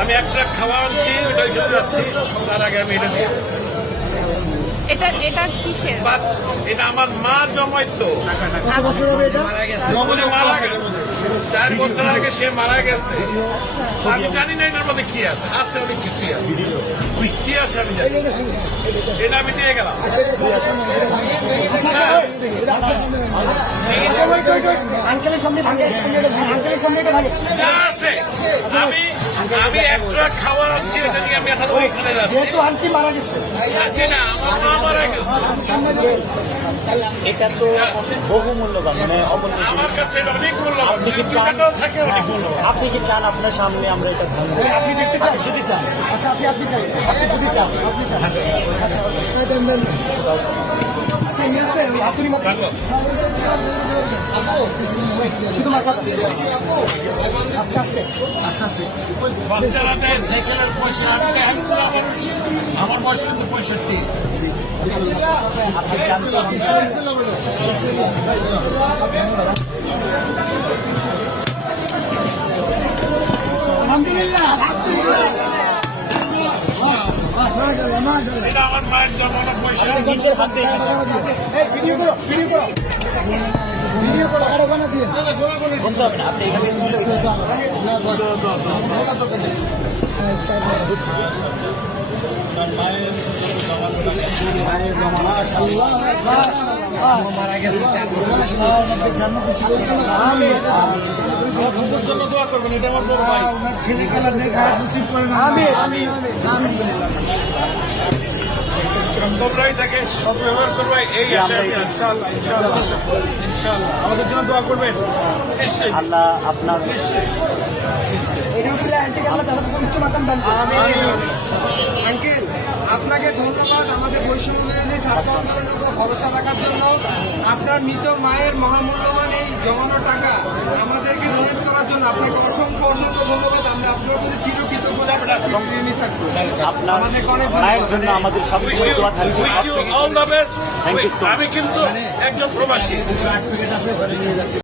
আমি এক ট্রাক খাওয়া আনছি ওটা ওইখানে যাচ্ছি। তার আগে আমি এটা দিয়ে এটা এটা কিসের? বাট এটা আমার মা জমাইতো। মারা চার বছর আগে সে মারা গেছে। তো আমি জানি না এটার মধ্যে কি আছে। আছে অনেক কিছুই আছে। কি আছে আমি জানি এটা আমি দিয়ে গেলাম। আঙ্কেলের সামনে ভাঙে। আঙ্কেলের সামনে আমি আমি এক ট্রাক এটা নিয়ে আমি এখন ওইখানে যাচ্ছি। যেহেতু আন্টি মারা গেছে। না আমার মা মারা গেছে। এটা তো বহু মূল্যবান মানে অমূল্য। আমার কাছে এটা অনেক মূল্যবান। আপনি কি চান? টাকাও থাকে অনেক মূল্যবান। আপনি কি চান? আপনার সামনে আমরা এটা ভাঙবো আপনি দেখতে চান? যদি চান। আচ্ছা আপনি আপনি চাই আপনি যদি চান আপনি চান। আচ্ছা আচ্ছা। আচ্ছা আছে বাচ্চারা দেয় সাইকেলের পয়সা। আমার বয়স কিন্তু পঁয়ষট্টি আপনি চান তো আপনি আলহামদুলিল্লাহ আলহামদুলিল্লাহ মাশাআল্লাহ মাশাআল্লাহ এটা আমার মায়ের জন্মানোর পয়সা নিজের হাতে এই ভিডিও করো ভিডিও করো ভিডিও করো আরে গানা দিয়ে বলতে হবে না আপনি এখানে তোমরাই তাকে সদ্ব্যবহার করবে এই আশা আমি আছি। আমাদের জন্য দোয়া করবেন। নিশ্চয়ই। আল্লাহ আপনার আঙ্কেল আপনাকে ধন্যবাদ। আমাদের বৈষম্য ছাত্র আন্দোলনের উপর ভরসা রাখার জন্য আপনার মৃত মায়ের মহামূল্যবান এই জমানো টাকা আমাদেরকে ডোনেট করার জন্য আপনাকে আপনার মায়ের জন্য আমাদের সবসময় দোয়া থাকবে. আমি কিন্তু একজন প্রবাসী।